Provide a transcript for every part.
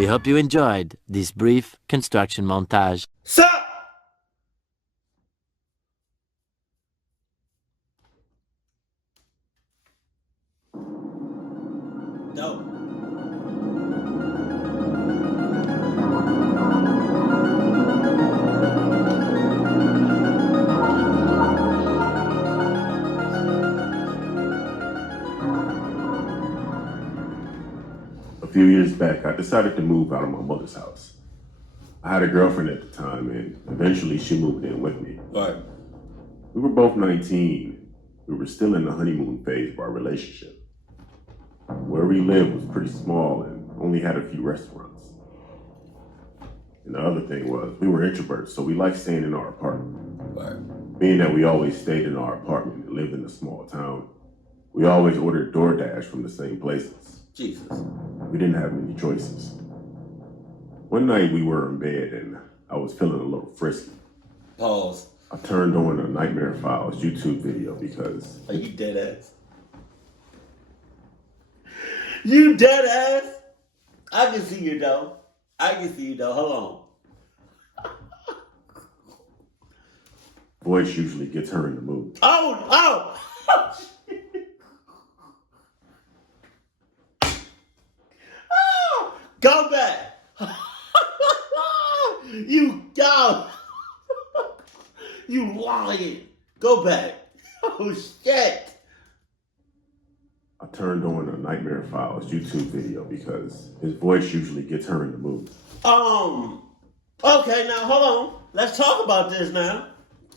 We hope you enjoyed this brief construction montage. Sir! No. A few years back, I decided to move out of my mother's house. I had a girlfriend at the time, and eventually she moved in with me. All right. We were both 19. We were still in the honeymoon phase of our relationship. Where we lived was pretty small and only had a few restaurants. And the other thing was, we were introverts, so we liked staying in our apartment. All right. Being that we always stayed in our apartment and lived in a small town, we always ordered DoorDash from the same places. Jesus. We didn't have many choices. One night we were in bed and I was feeling a little frisky. Pause. I turned on a Nightmare Files YouTube video because... Are you dead ass? You dead ass? I can see you though. Hold on. voice usually gets her in the mood. Oh! Go back. You dog. You lying. Go back. Oh shit. I turned on a Nightmare Files YouTube video because his voice usually gets her in the mood. Okay, now hold on. Let's talk about this now.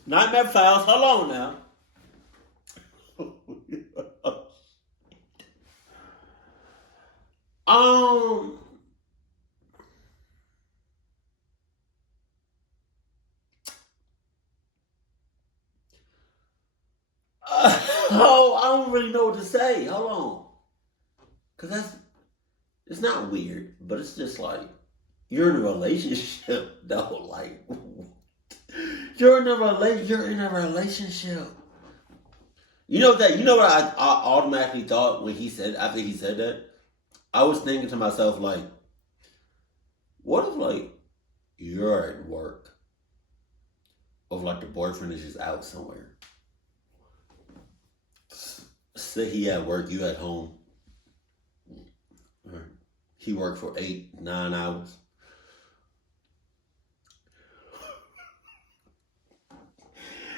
Nightmare Files, hold on now. I don't really know what to say. Hold on. Because it's not weird, but it's just like, you're in a relationship, though. Like, you're in a relationship. You know what I automatically thought when after he said that? I was thinking to myself, like, what if, like, you're at work, or like the boyfriend is just out somewhere? Say he at work, you at home. He worked for 8-9 hours.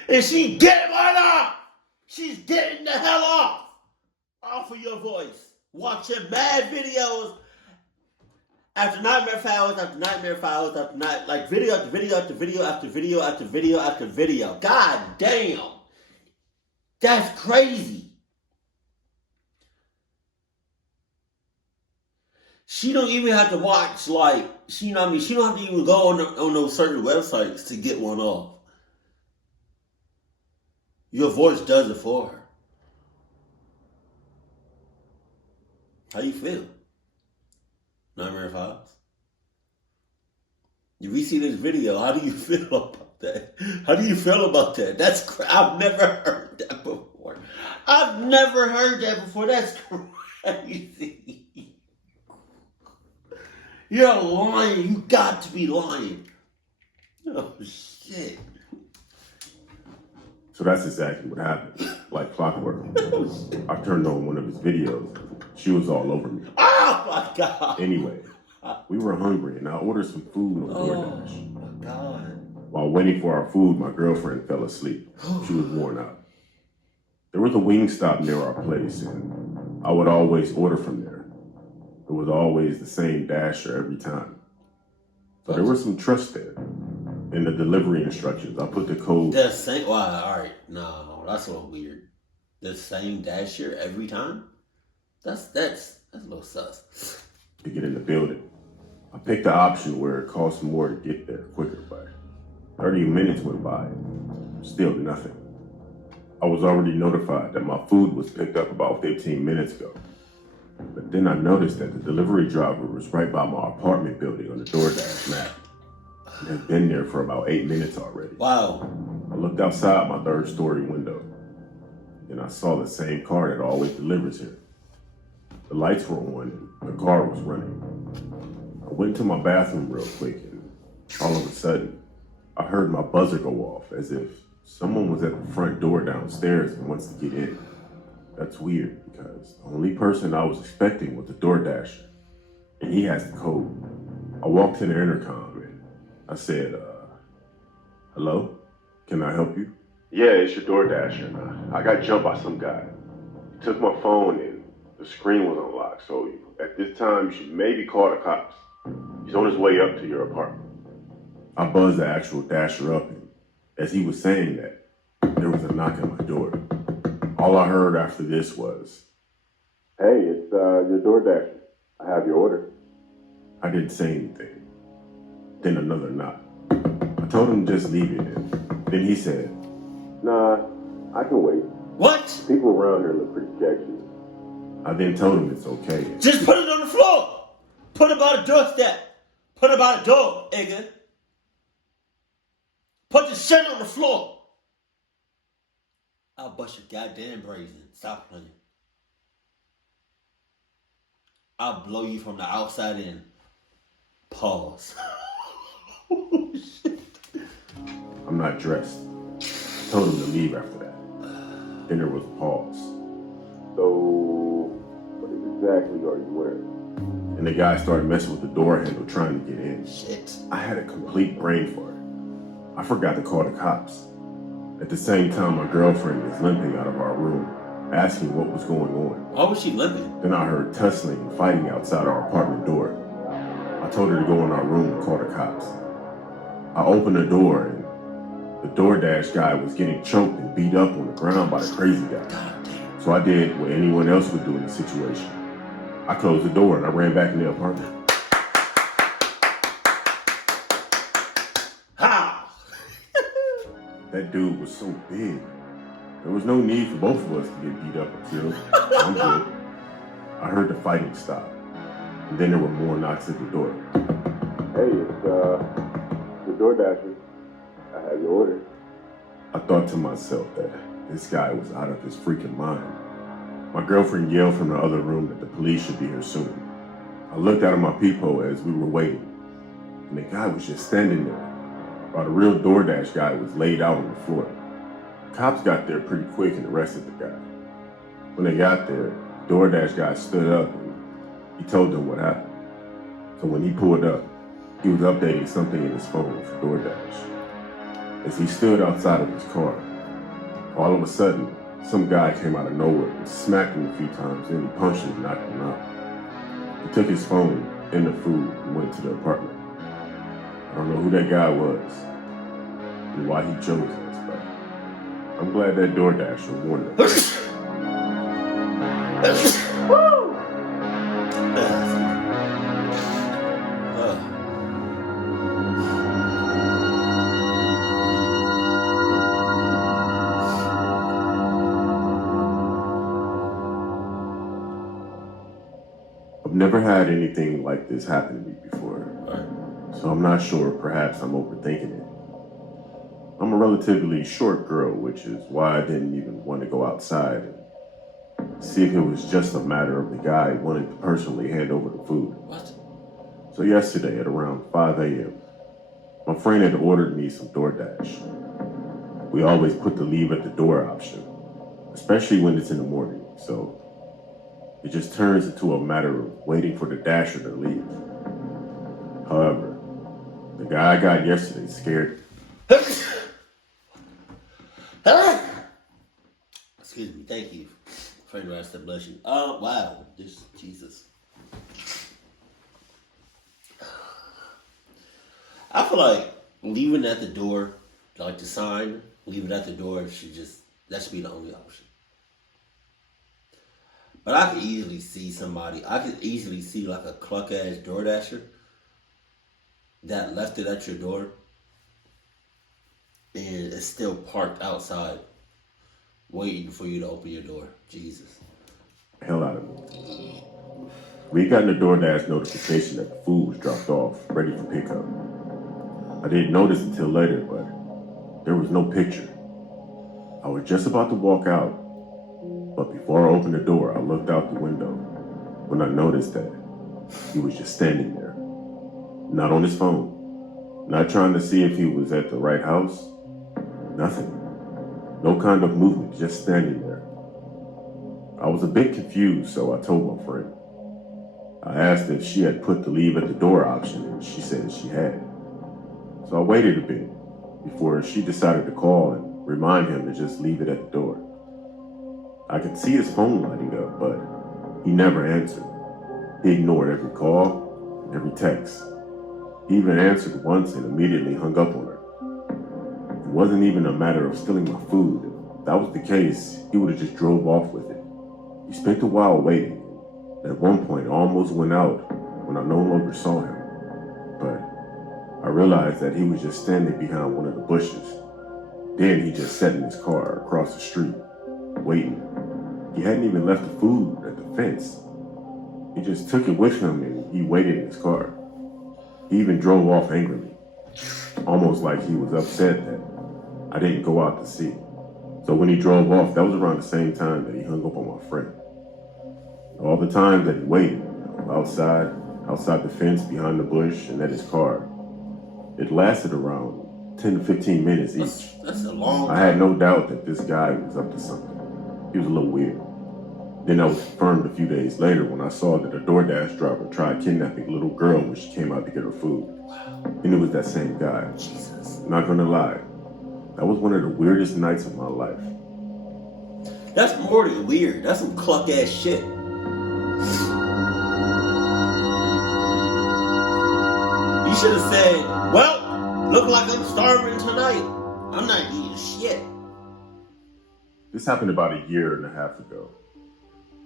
And she getting right off. She's getting the hell off of your voice. Watching mad videos after Nightmare Files, after Nightmare Files, after night, like video after video after video after video after video after video. God damn. That's crazy. She don't even have to watch, like, she don't have to even go on those certain websites to get one off. Your voice does it for her. How you feel? Nightmare Files? If you see this video, how do you feel about that? How do you feel about that? I've never heard that before. That's crazy. You're lying. You got to be lying. Oh, shit. So that's exactly what happened. Like clockwork. I turned on one of his videos. She was all over me. Oh, my God. Anyway, we were hungry, and I ordered some food on DoorDash. Oh, my God. While waiting for our food, my girlfriend fell asleep. She was worn out. There was a wing stop near our place, and I would always order from there. It was always the same dasher every time. So there was some trust there. In the delivery instructions, I put the code. The same, well, all right. No, that's a little weird. The same dasher every time? That's a little sus. To get in the building. I picked the option where it costs more to get there quicker, but 30 minutes went by, still nothing. I was already notified that my food was picked up about 15 minutes ago. But then I noticed that the delivery driver was right by my apartment building on the DoorDash map. And has been there for about 8 minutes already. Wow. I looked outside my third-story window, and I saw the same car that always delivers here. The lights were on, and the car was running. I went to my bathroom real quick, and all of a sudden, I heard my buzzer go off as if someone was at the front door downstairs and wants to get in. That's weird because the only person I was expecting was the DoorDasher, and he has the code. I walked to the intercom and I said, hello? Can I help you? Yeah, it's your DoorDasher. I got jumped by some guy. He took my phone and the screen was unlocked, so at this time you should maybe call the cops. He's on his way up to your apartment. I buzzed the actual Dasher up, and as he was saying that, there was a knock at my door. All I heard after this was, "Hey, it's your DoorDasher. I have your order." I didn't say anything. Then another knock. I told him just leave it, and then he said, "Nah, I can wait. What? People around here look pretty sketchy." I then told him it's okay. Just put it on the floor. Put it by the doorstep. Put it by the door, nigga. Put the shit on the floor. I'll bust your goddamn brains in. Stop playing. I'll blow you from the outside in. Pause. Oh, shit. I'm not dressed. I told him to leave after that. Then there was a pause. So, what exactly are you wearing? And the guy started messing with the door handle trying to get in. Shit. I had a complete brain fart. I forgot to call the cops. At the same time, my girlfriend was limping out of our room, asking what was going on. Why was she limping? Then I heard tussling and fighting outside our apartment door. I told her to go in our room and call the cops. I opened the door and the DoorDash guy was getting choked and beat up on the ground by the crazy guy. God damn. So I did what anyone else would do in the situation. I closed the door and I ran back in the apartment. How? That dude was so big. There was no need for both of us to get beat up or killed. I'm good. I heard the fighting stop. And then there were more knocks at the door. "Hey, it's the DoorDasher. I have your order." I thought to myself that this guy was out of his freaking mind. My girlfriend yelled from the other room that the police should be here soon. I looked out of my peephole as we were waiting, and the guy was just standing there, while the real DoorDash guy was laid out on the floor. Cops got there pretty quick and arrested the guy. When they got there, the DoorDash guy stood up and he told them what happened. So when he pulled up, he was updating something in his phone for DoorDash. As he stood outside of his car, all of a sudden, some guy came out of nowhere and smacked him a few times, then he punched him and knocked him out. He took his phone and the food and went to the apartment. I don't know who that guy was and why he chose us, but I'm glad that DoorDasher warned us. Woo! I've never had anything like this happen to me before, so I'm not sure. Perhaps I'm overthinking it. I'm a relatively short girl, which is why I didn't even want to go outside and see if it was just a matter of the guy wanting to personally hand over the food. What? So yesterday at around 5 a.m., my friend had ordered me some DoorDash. We always put the leave at the door option, especially when it's in the morning, so it just turns into a matter of waiting for the Dasher to leave. However, the guy I got yesterday scared me. Excuse me, thank you. Friend rest and bless you. Oh, wow. This, Jesus. I feel like leaving at the door, like the sign, leave it at the door, that should be the only option. But I could easily see like a cluck-ass DoorDasher that left it at your door and it's still parked outside waiting for you to open your door. Jesus. Hell out of me. We got a DoorDash notification that the food was dropped off, ready for pickup. I didn't notice until later, but there was no picture. I was just about to walk out, but before I opened the door, I looked out the window when I noticed that he was just standing there, Not on his phone. Not trying to see if he was at the right house. Nothing. No kind of movement, just standing there. I was a bit confused, so I told my friend. I asked if she had put the leave at the door option, and she said she had. So I waited a bit before she decided to call and remind him to just leave it at the door. I could see his phone lighting up, but he never answered. He ignored every call and every text. He even answered once and immediately hung up on her. It wasn't even a matter of stealing my food. If that was the case, he would have just drove off with it. He spent a while waiting. At one point, I almost went out when I no longer saw him. But I realized that he was just standing behind one of the bushes. Then he just sat in his car across the street, waiting. He hadn't even left the food at the fence. He just took it with him and he waited in his car. He even drove off angrily, almost like he was upset that I didn't go out to see. So when he drove off, that was around the same time that he hung up on my friend. All the time that he waited, outside the fence, behind the bush, and at his car, it lasted around 10 to 15 minutes each. That's a long time. I had no doubt that this guy was up to something. He was a little weird. Then that was confirmed a few days later when I saw that a DoorDash driver tried kidnapping a little girl when she came out to get her food. And it was that same guy. Jesus. Not gonna lie, that was one of the weirdest nights of my life. That's more than weird. That's some cluck ass shit. You should have said, well, look like I'm starving tonight. I'm not eating shit. This happened about a year and a half ago.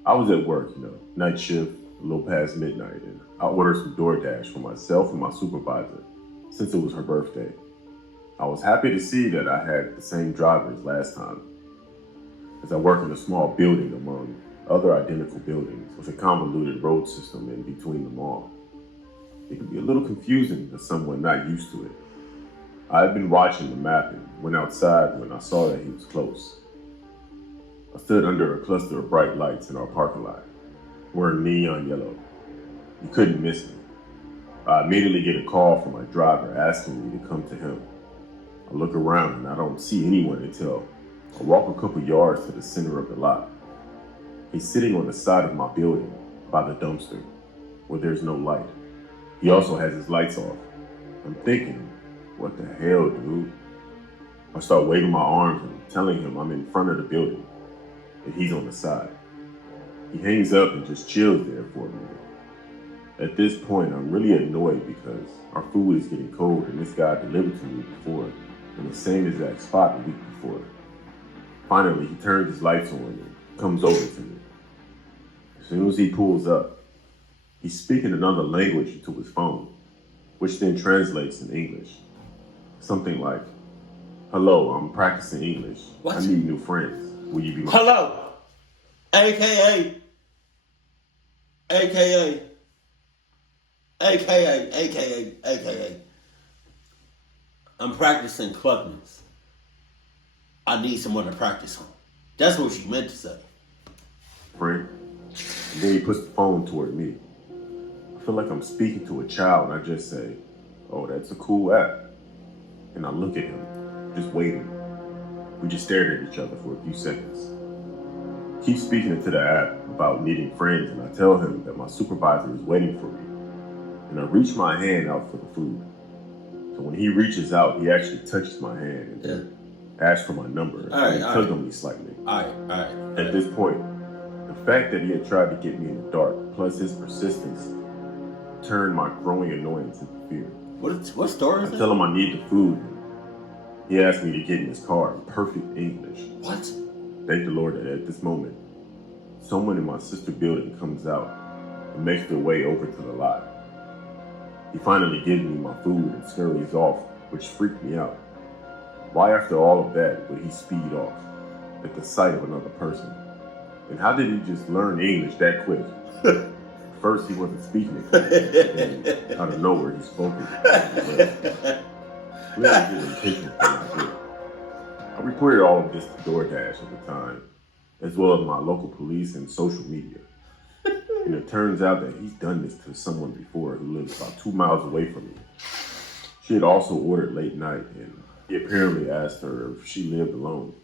I was at work, night shift, a little past midnight, and I ordered some DoorDash for myself and my supervisor since it was her birthday. I was happy to see that I had the same driver as last time, as I work in a small building among other identical buildings with a convoluted road system in between them all. It can be a little confusing to someone not used to it. I had been watching the map and went outside when I saw that he was close. I stood under a cluster of bright lights in our parking lot, wearing neon yellow. You couldn't miss me. I immediately get a call from my driver asking me to come to him. I look around and I don't see anyone until I walk a couple yards to the center of the lot. He's sitting on the side of my building by the dumpster where there's no light. He also has his lights off. I'm thinking, what the hell, dude? I start waving my arms and telling him I'm in front of the building and he's on the side. He hangs up and just chills there for a minute. At this point, I'm really annoyed because our food is getting cold and this guy delivered to me before in the same exact spot a week before. Finally, he turns his lights on and comes over to me. As soon as he pulls up, he's speaking another language into his phone, which then translates in English. Something like, hello, I'm practicing English. What? I need new friends. Will you be my... Hello. AKA. I'm practicing cluckness. I need someone to practice on. That's what she meant to say. friend? And then he puts the phone toward me. I feel like I'm speaking to a child and I just say, oh, that's a cool app. And I look at him, just waiting. We just stared at each other for a few seconds. Keep speaking into the app about needing friends, and I tell him that my supervisor is waiting for me. And I reach my hand out for the food. So when he reaches out, he actually touches my hand and asks for my number. And he tugged on me slightly. All right. At this point, the fact that he had tried to get me in the dark, plus his persistence, turned my growing annoyance into fear. What story is I tell him I need the food. He asked me to get in his car in perfect English. What? Thank the Lord that at this moment, someone in my sister building comes out and makes their way over to the lot. He finally gives me my food and scurries off, which freaked me out. Why after all of that would he speed off at the sight of another person? And how did he just learn English that quick? First he wasn't speaking it, and then out of nowhere he spoke it. Clearly he was impatient for my good. I reported all of this to DoorDash at the time, as well as my local police and social media. And it turns out that he's done this to someone before who lives about 2 miles away from me. She had also ordered late night, and he apparently asked her if she lived alone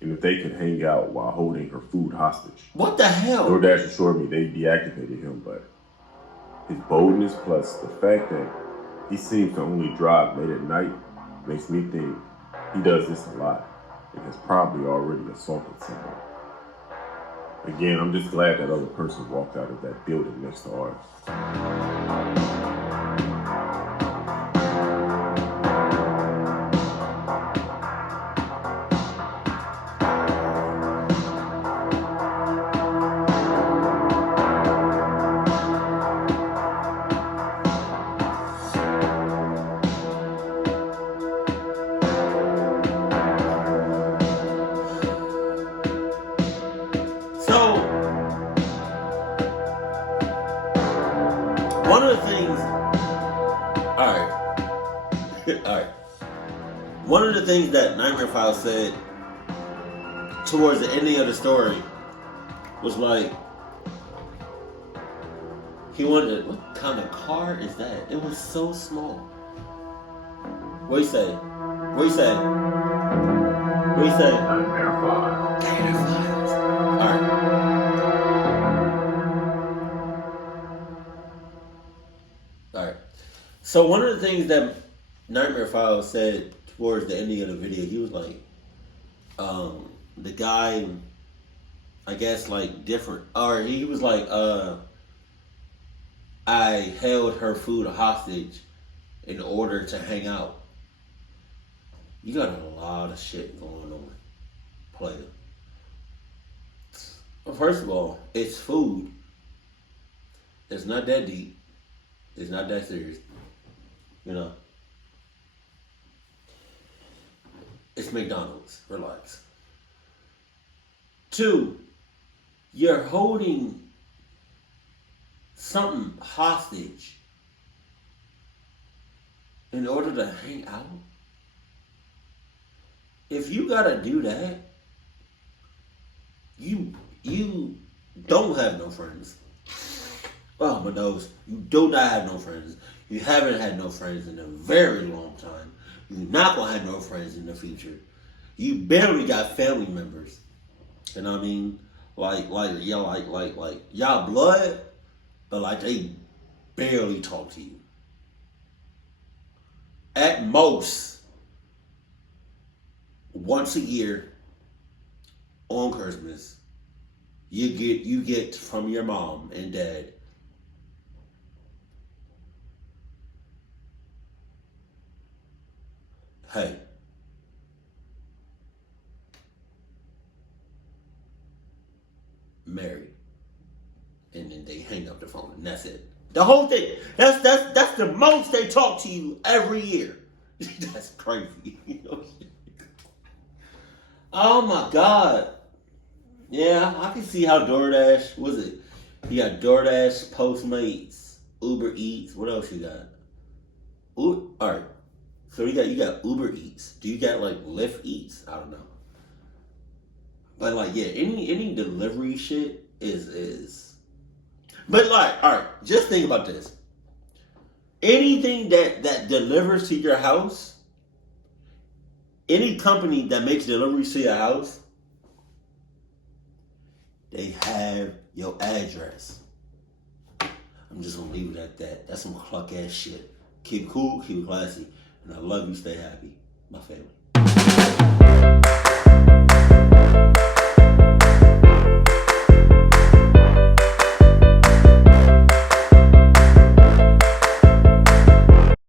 and if they could hang out while holding her food hostage. What the hell? DoorDash assured me they deactivated him, but his boldness plus the fact that he seems to only drive late at night makes me think he does this a lot and has probably already assaulted someone. Again, I'm just glad that other person walked out of that building next to ours. So, one of the things, alright. One of the things that Nightmare Files said towards the ending of the story was like, he wondered, what kind of car is that? It was so small. What do you say? What do you say? What do you say? Nightmare Files. Gattor Files. Alright. Alright. So one of the things that Nightmare Files said towards the ending of the video, he was like, the guy, I guess like different, or he was like, I held her food hostage in order to hang out. You got a lot of shit going on, player. Well, first of all, it's food. It's not that deep. It's not that serious. You know. It's McDonald's. Relax. 2, you're holding something hostage in order to hang out. If you gotta do that, you don't have no friends. Oh my nose. You do not have no friends. You haven't had no friends in a very long time. You're not gonna have no friends in the future. You barely got family members. You know what I mean? Like y'all blood, but like they barely talk to you. At most, once a year on Christmas, you get from your mom and dad, hey, married, and then they hang up the phone, and that's it. The whole thing. That's the most they talk to you every year. That's crazy. Oh my God. Yeah, I can see how DoorDash, was it? You got DoorDash, Postmates, Uber Eats. What else you got? Alright. So you got Uber Eats. Do you got like Lyft Eats? I don't know. But like, yeah, any delivery shit is. But like, alright, just think about this. Anything that delivers to your house, any company that makes deliveries to your house, they have your address. I'm just gonna leave it at that. That's some cluck ass shit. Keep it cool, keep it classy, and I love you. Stay happy, my family.